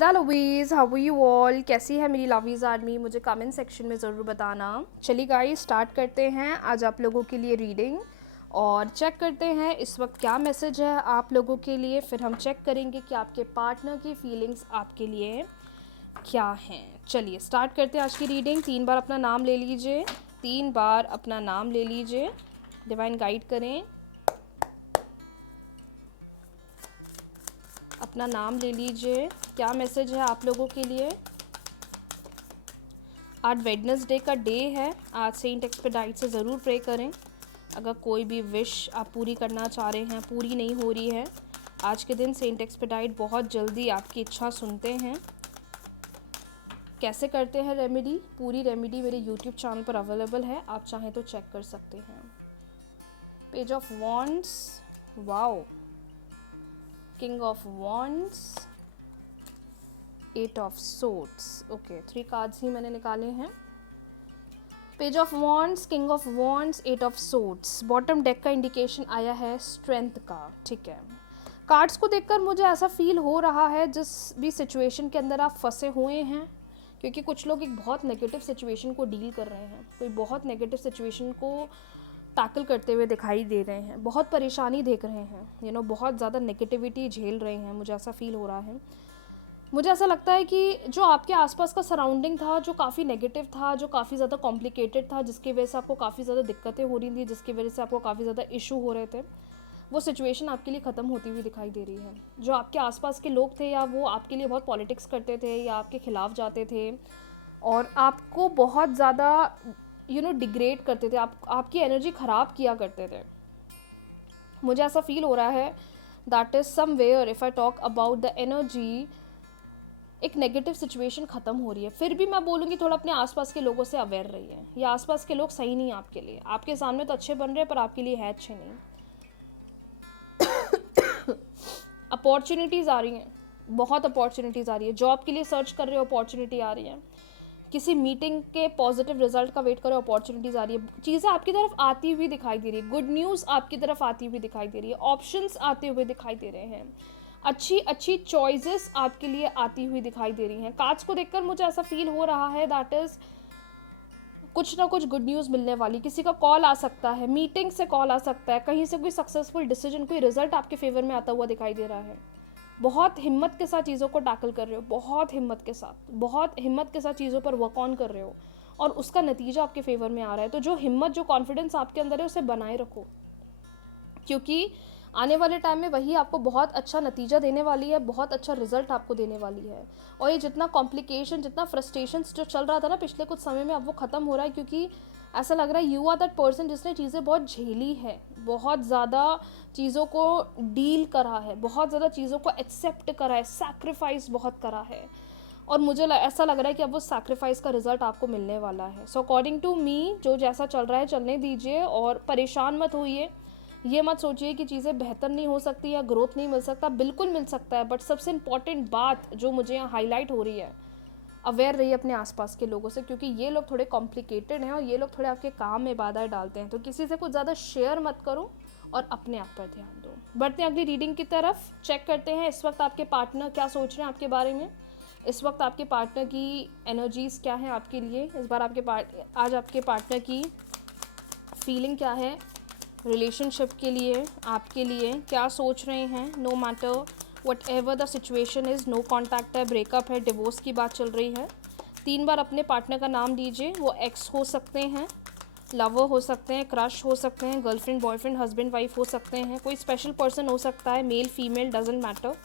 लवीज़, how are you all? कैसी है मेरी लवीज़ आर्मी? मुझे कमेंट सेक्शन में ज़रूर बताना। चलिए गाइस, स्टार्ट करते हैं आज आप लोगों के लिए रीडिंग और चेक करते हैं इस वक्त क्या मैसेज है आप लोगों के लिए। फिर हम चेक करेंगे कि आपके पार्टनर की फीलिंग्स आपके लिए क्या हैं। चलिए स्टार्ट करते हैं आज की रीडिंग। 3 बार अपना नाम ले लीजिए, 3 बार अपना नाम ले लीजिए। डिवाइन गाइड करें, अपना नाम ले लीजिए। क्या मैसेज है आप लोगों के लिए? आज वेडनेसडे का डे है। आज सेंट एक्सपेडाइट से ज़रूर प्रे करें। अगर कोई भी विश आप पूरी करना चाह रहे हैं, पूरी नहीं हो रही है, आज के दिन सेंट एक्सपेडाइट बहुत जल्दी आपकी इच्छा सुनते हैं। कैसे करते हैं रेमेडी? पूरी रेमेडी मेरे यूट्यूब चैनल पर अवेलेबल है, आप चाहें तो चेक कर सकते हैं। Page of wands, wow, king of wands, 8 of swords. Okay, 3 cards ही मैंने निकाले हैं। Page of wands, king of wands, 8 of swords. Bottom deck का इंडिकेशन आया है स्ट्रेंथ का। ठीक है, कार्ड्स को देखकर मुझे ऐसा फील हो रहा है जिस भी सिचुएशन के अंदर आप फंसे हुए हैं, क्योंकि कुछ लोग एक बहुत नेगेटिव सिचुएशन को डील कर रहे हैं, कोई बहुत नेगेटिव सिचुएशन को टैकल करते हुए दिखाई दे रहे हैं, बहुत परेशानी देख रहे हैं, बहुत ज़्यादा नेगेटिविटी झेल रहे हैं। मुझे ऐसा फील हो रहा है। मुझे ऐसा लगता है कि जो आपके आसपास का सराउंडिंग था, जो काफ़ी नेगेटिव था, जो काफ़ी ज़्यादा कॉम्प्लिकेटेड था, जिसकी वजह से आपको काफ़ी ज़्यादा दिक्कतें हो रही थी, जिसकी वजह से आपको काफ़ी ज़्यादा इशू हो रहे थे, वो सिचुएशन आपके लिए ख़त्म होती हुई दिखाई दे रही है। जो आपके आसपास के लोग थे, या वो आपके लिए बहुत पॉलिटिक्स करते थे या आपके खिलाफ जाते थे और आपको बहुत ज़्यादा डिग्रेड करते थे, आपकी एनर्जी ख़राब किया करते थे, मुझे ऐसा फील हो रहा है that is somewhere, if I talk about the energy, एक नेगेटिव सिचुएशन ख़त्म हो रही है। फिर भी मैं बोलूँगी थोड़ा अपने आसपास के लोगों से अवेयर रहिए। ये आसपास के लोग सही नहीं है आपके लिए। आपके सामने तो अच्छे बन रहे हैं पर आपके लिए है अच्छे नहीं। अपॉर्चुनिटीज़ आ रही हैं, बहुत अपॉर्चुनिटीज़ आ रही है। जॉब के लिए सर्च कर रहे हो, अपॉर्चुनिटी आ रही है। किसी मीटिंग के पॉजिटिव रिजल्ट का वेट करो, अपॉर्चुनिटीज़ आ रही है। चीज़ें आपकी तरफ आती हुई दिखाई दे रही है, गुड न्यूज़ आपकी तरफ आती हुई दिखाई दे रही है, ऑप्शंस आते हुए दिखाई दे रहे हैं, अच्छी अच्छी चॉइसेस आपके लिए आती हुई दिखाई दे रही हैं। कार्ड्स को देखकर मुझे ऐसा फील हो रहा है दैट इज़ कुछ ना कुछ गुड न्यूज़ मिलने वाली। किसी का कॉल आ सकता है, मीटिंग से कॉल आ सकता है, कहीं से कोई सक्सेसफुल डिसीजन, कोई रिजल्ट आपके फेवर में आता हुआ दिखाई दे रहा है। बहुत हिम्मत के साथ चीज़ों को टैकल कर रहे हो, बहुत हिम्मत के साथ, बहुत हिम्मत के साथ चीज़ों पर वर्क ऑन कर रहे हो और उसका नतीजा आपके फेवर में आ रहा है। तो जो हिम्मत, जो कॉन्फिडेंस आपके अंदर है, उसे बनाए रखो, क्योंकि आने वाले टाइम में वही आपको बहुत अच्छा नतीजा देने वाली है, बहुत अच्छा रिजल्ट आपको देने वाली है। और ये जितना कॉम्प्लिकेशन, जितना फ्रस्ट्रेशन जो चल रहा था ना पिछले कुछ समय में, अब वो ख़त्म हो रहा है, क्योंकि ऐसा लग रहा है यू आर दैट पर्सन जिसने चीज़ें बहुत झेली है, बहुत ज़्यादा चीज़ों को डील करा है, बहुत ज़्यादा चीज़ों को एक्सेप्ट करा है, सैक्रिफाइस बहुत करा है। और मुझे ऐसा लग रहा है कि अब वो सैक्रिफाइस का रिजल्ट आपको मिलने वाला है। सो अकॉर्डिंग टू मी, जो जैसा चल रहा है चलने दीजिए और परेशान मत होइए। ये मत सोचिए कि चीज़ें बेहतर नहीं हो सकती या ग्रोथ नहीं मिल सकता, बिल्कुल मिल सकता है। बट सबसे इम्पॉर्टेंट बात जो मुझे यहाँ हाईलाइट हो रही है, अवेयर रहिए अपने आसपास के लोगों से, क्योंकि ये लोग थोड़े कॉम्प्लिकेटेड हैं और ये लोग थोड़े आपके काम में बाधाएं डालते हैं। तो किसी से कुछ ज़्यादा शेयर मत करो और अपने आप पर ध्यान दो। बढ़ते हैं अगली रीडिंग की तरफ। चेक करते हैं इस वक्त आपके पार्टनर क्या सोच रहे हैं आपके बारे में। इस वक्त आपके पार्टनर की एनर्जीज़ क्या हैं आपके लिए। इस बार आज आपके पार्टनर की फीलिंग क्या है रिलेशनशिप के लिए, आपके लिए क्या सोच रहे हैं। No matter what ever the situation is, no contact है, ब्रेकअप है, डिवोर्स की बात चल रही है। 3 बार अपने पार्टनर का नाम लीजिए। वो एक्स हो सकते हैं, लवर हो सकते हैं, क्रश हो सकते हैं, गर्लफ्रेंड बॉयफ्रेंड, हस्बैंड वाइफ हो सकते हैं, कोई स्पेशल पर्सन हो सकता है, मेल फीमेल डजेंट मैटर।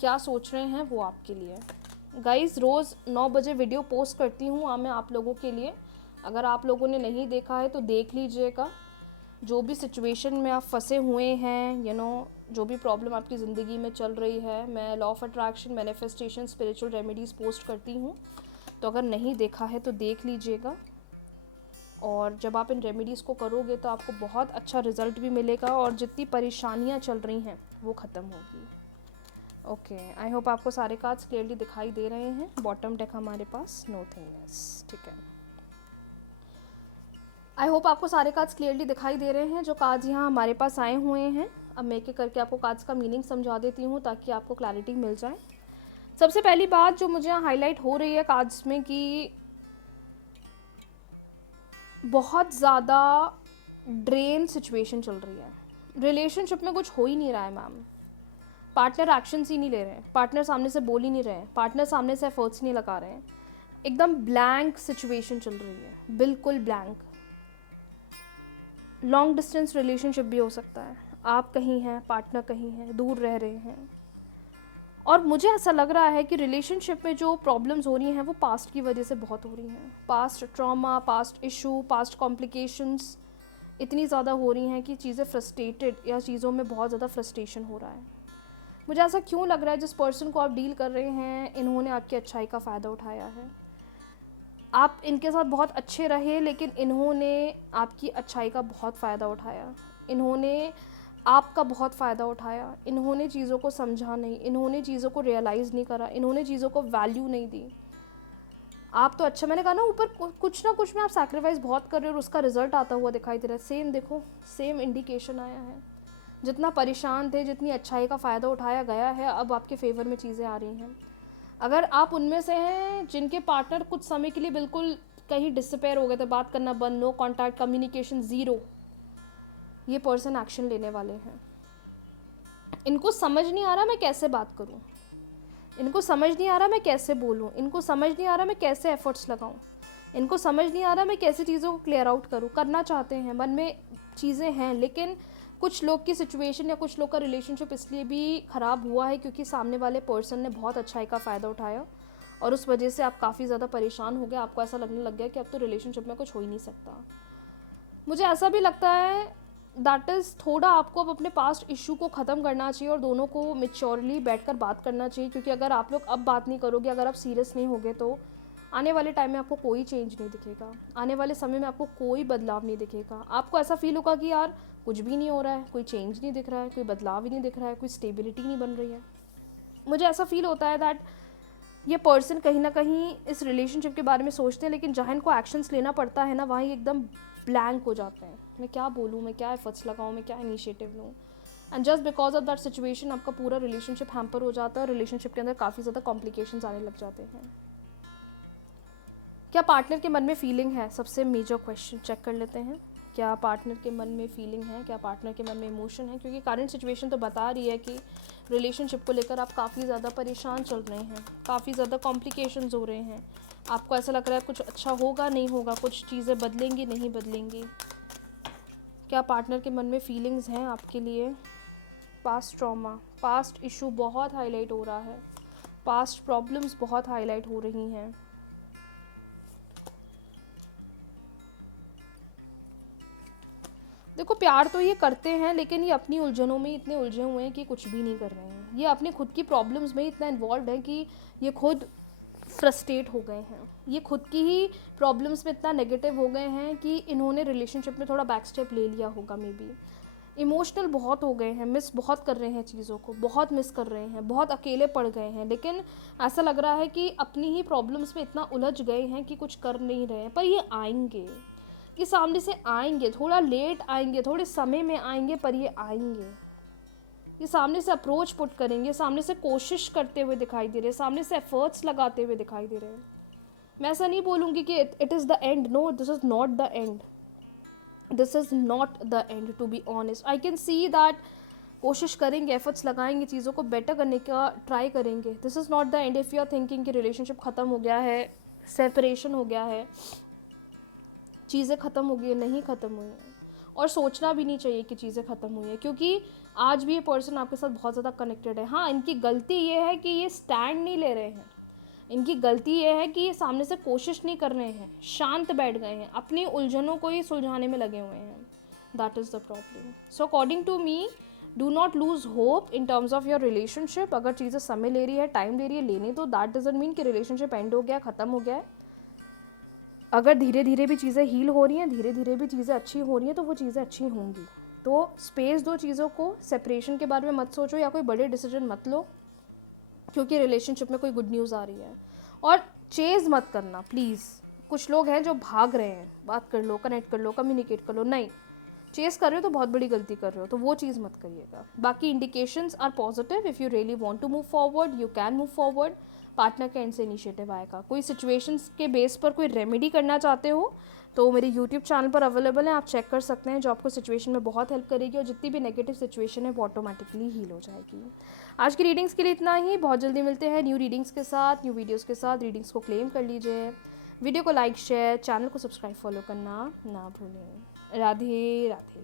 क्या सोच रहे हैं वो आपके लिए। गाइज़, रोज़ 9 बजे वीडियो पोस्ट करती हूँ मैं आप लोगों के लिए। अगर आप लोगों ने नहीं देखा है तो देख लीजिएगा। जो भी सिचुएशन में आप फंसे हुए हैं, जो भी प्रॉब्लम आपकी ज़िंदगी में चल रही है, मैं law of attraction, manifestation, spiritual remedies post करती हूँ। तो अगर नहीं देखा है तो देख लीजिएगा। और जब आप इन रेमेडीज़ को करोगे तो आपको बहुत अच्छा रिज़ल्ट भी मिलेगा और जितनी परेशानियाँ चल रही हैं वो ख़त्म होगी। ओके, आई होप आपको सारे कार्ड्स क्लियरली दिखाई दे रहे हैं। बॉटम डेक हमारे पास नोथिंगनेस। ठीक है, आई होप आपको सारे कार्ड्स क्लियरली दिखाई दे रहे हैं। जो कार्ड्स यहाँ हमारे पास आए हुए हैं, अब मैं एक एक करके आपको कार्ड्स का मीनिंग समझा देती हूँ ताकि आपको क्लैरिटी मिल जाए। सबसे पहली बात जो मुझे यहाँ हाईलाइट हो रही है कार्ड्स में कि बहुत ज़्यादा ड्रेन सिचुएशन चल रही है, रिलेशनशिप में कुछ हो ही नहीं रहा है मैम। पार्टनर एक्शंस ही नहीं ले रहे हैं, पार्टनर सामने से बोल ही नहीं रहे हैं, पार्टनर सामने से एफर्ट्स नहीं लगा रहे हैं, एकदम ब्लैंक सिचुएशन चल रही है, बिल्कुल ब्लैंक। लॉन्ग डिस्टेंस रिलेशनशिप भी हो सकता है, आप कहीं हैं, पार्टनर कहीं है, दूर रह रहे हैं। और मुझे ऐसा लग रहा है कि रिलेशनशिप में जो प्रॉब्लम्स हो रही हैं वो पास्ट की वजह से बहुत हो रही हैं। Past trauma, past issue, past complications इतनी ज़्यादा हो रही हैं कि चीज़ें फ्रस्ट्रेटेड या चीज़ों में बहुत ज़्यादा फ्रस्ट्रेशन हो रहा है। मुझे ऐसा क्यों लग रहा है जिस पर्सन को आप डील कर रहे हैं इन्होंने आपकी अच्छाई का फ़ायदा उठाया है। आप इनके साथ बहुत अच्छे रहे लेकिन इन्होंने आपकी अच्छाई का बहुत फ़ायदा उठाया, इन्होंने आपका बहुत फ़ायदा उठाया, इन्होंने चीज़ों को समझा नहीं, इन्होंने चीज़ों को रियलाइज़ नहीं करा, इन्होंने चीज़ों को वैल्यू नहीं दी। आप तो अच्छा, मैंने कहा ना ऊपर कुछ ना कुछ में आप सैक्रिफाइस बहुत कर रहे हो और उसका रिजल्ट आता हुआ दिखाई दे रहा है। सेम देखो, सेम इंडिकेशन आया है। जितना परेशान थे, जितनी अच्छाई का फ़ायदा उठाया गया है, अब आपके फेवर में चीज़ें आ रही हैं। अगर आप उनमें से हैं जिनके पार्टनर कुछ समय के लिए बिल्कुल कहीं डिसअपेयर हो गए थे, बात करना बंद, नो कॉन्टैक्ट, कम्युनिकेशन ज़ीरो, ये पर्सन एक्शन लेने वाले हैं। इनको समझ नहीं आ रहा मैं कैसे बात करूं, इनको समझ नहीं आ रहा मैं कैसे बोलूं, इनको समझ नहीं आ रहा मैं कैसे एफर्ट्स लगाऊं, इनको समझ नहीं आ रहा मैं कैसे चीज़ों को क्लियर आउट करूं। करना चाहते हैं, मन में चीज़ें हैं, लेकिन कुछ लोग की सिचुएशन या कुछ लोग का रिलेशनशिप इसलिए भी ख़राब हुआ है क्योंकि सामने वाले पर्सन ने बहुत अच्छाई का फ़ायदा उठाया और उस वजह से आप काफ़ी ज़्यादा परेशान हो गए। आपको ऐसा लगने लग गया कि अब तो रिलेशनशिप में कुछ हो ही नहीं सकता। मुझे ऐसा भी लगता है दैट इज़ थोड़ा आपको अब अपने पास्ट इशू को ख़त्म करना चाहिए और दोनों को मैच्योरली बैठकर बात करना चाहिए, क्योंकि अगर आप लोग अब बात नहीं करोगे, अगर आप सीरियस नहीं होगे तो आने वाले टाइम में आपको कोई चेंज नहीं दिखेगा, आने वाले समय में आपको कोई बदलाव नहीं दिखेगा। आपको ऐसा फील होगा कि यार कुछ भी नहीं हो रहा है, कोई चेंज नहीं दिख रहा है, कोई बदलाव ही नहीं दिख रहा है, कोई स्टेबिलिटी नहीं बन रही है। मुझे ऐसा फील होता है दैट ये पर्सन कहीं ना कहीं इस रिलेशनशिप के बारे में सोचते हैं, लेकिन जहाँ इनको एक्शंस लेना पड़ता है ना, वहाँ ही एकदम ब्लैंक हो जाते हैं। मैं क्या बोलूँ, मैं क्या एफर्ट्स लगाऊँ, मैं क्या इनिशिएटिव लूँ, and just because of that situation आपका पूरा रिलेशनशिप हैम्पर हो जाता है और रिलेशनशिप के अंदर काफ़ी ज़्यादा कॉम्प्लिकेशंस आने लग जाते हैं। क्या पार्टनर के मन में फीलिंग है? सबसे मेजर क्वेश्चन चेक कर लेते हैं। क्या पार्टनर के मन में फीलिंग है, क्या पार्टनर के मन में इमोशन है? क्योंकि करंट सिचुएशन तो बता रही है कि रिलेशनशिप को लेकर आप काफ़ी ज़्यादा परेशान चल रहे हैं, काफ़ी ज़्यादा कॉम्प्लिकेशंस हो रहे हैं, आपको ऐसा लग रहा है कुछ अच्छा होगा नहीं होगा, कुछ चीज़ें बदलेंगी नहीं बदलेंगी। क्या पार्टनर के मन में फीलिंग्स हैं आपके लिए? पास्ट ट्रॉमा, पास्ट इशू बहुत हाईलाइट हो रहा है, पास्ट प्रॉब्लम्स बहुत हाईलाइट हो रही हैं। देखो, प्यार तो ये करते हैं लेकिन ये अपनी उलझनों में इतने उलझे हुए हैं कि कुछ भी नहीं कर रहे हैं। ये अपनी खुद की प्रॉब्लम्स में इतना इन्वॉल्व है कि ये खुद फ्रस्ट्रेट हो गए हैं, ये खुद की ही प्रॉब्लम्स में इतना नेगेटिव हो गए हैं कि इन्होंने रिलेशनशिप में थोड़ा बैक स्टेप ले लिया होगा। मे बी इमोशनल बहुत हो गए हैं, मिस बहुत कर रहे हैं चीज़ों को, बहुत मिस कर रहे हैं, बहुत अकेले पड़ गए हैं, लेकिन ऐसा लग रहा है कि अपनी ही प्रॉब्लम्स में इतना उलझ गए हैं कि कुछ कर नहीं रहे हैं। पर ये आएंगे, ये सामने से आएंगे, थोड़ा लेट आएंगे, थोड़े समय में आएंगे, पर ये आएंगे। ये सामने से अप्रोच पुट करेंगे, सामने से कोशिश करते हुए दिखाई दे रहे हैं, सामने से एफर्ट्स लगाते हुए दिखाई दे रहे हैं। मैं ऐसा नहीं बोलूँगी कि it is the end, no, this is not the end, this is not the end. To be honest, I can see that कोशिश करेंगे, एफर्ट्स लगाएंगे, चीज़ों को बेटर करने का ट्राई करेंगे। This is not the end. If you are thinking कि relationship ख़त्म हो गया है, सेपरेशन हो गया है, चीज़ें ख़त्म हो गई है, नहीं ख़त्म हुई हैं। और सोचना भी नहीं चाहिए कि चीज़ें ख़त्म हुई हैं, क्योंकि आज भी ये पर्सन आपके साथ बहुत ज़्यादा कनेक्टेड है। हाँ, इनकी गलती ये है कि ये स्टैंड नहीं ले रहे हैं, इनकी गलती ये है कि ये सामने से कोशिश नहीं कर रहे हैं, शांत बैठ गए हैं, अपनी उलझनों को ही सुलझाने में लगे हुए हैं। That is the problem. So according to me, do not lose hope in terms of your relationship. अगर चीज़ें समय ले रही है, टाइम ले रही है, लेने तो दैट डजंट मीन कि रिलेशनशिप एंड हो गया, ख़त्म हो गया है। अगर धीरे धीरे भी चीज़ें हील हो रही हैं, धीरे धीरे भी चीज़ें अच्छी हो रही हैं, तो वो चीज़ें अच्छी होंगी। तो स्पेस दो चीज़ों को, सेपरेशन के बारे में मत सोचो या कोई बड़े डिसीजन मत लो, क्योंकि रिलेशनशिप में कोई गुड न्यूज़ आ रही है। और चेज़ मत करना प्लीज़। कुछ लोग हैं जो भाग रहे हैं, बात कर लो, कनेक्ट कर लो, कम्युनिकेट कर लो, नहीं, चेस कर रहे हो तो बहुत बड़ी गलती कर रहे हो, तो वो चीज़ मत करिएगा। बाकी indications are positive, if you really want to move forward you can move forward. Partner के एंड से इनिशिएटिव आएगा। कोई सिचुएशंस के बेस पर कोई रेमेडी करना चाहते हो तो मेरे यूट्यूब चैनल पर अवेलेबल है, आप चेक कर सकते हैं, जो आपको सिचुएशन में बहुत हेल्प करेगी और जितनी भी नेगेटिव सिचुएशन है वो ऑटोमेटिकली हील हो जाएगी। आज की रीडिंग्स के लिए इतना ही। बहुत जल्दी मिलते हैं न्यू रीडिंग्स के साथ, न्यू वीडियोज़ के साथ। रीडिंग्स को क्लेम कर लीजिए, वीडियो को लाइक शेयर, चैनल को सब्सक्राइब फॉलो करना ना भूलें। राधे राधे।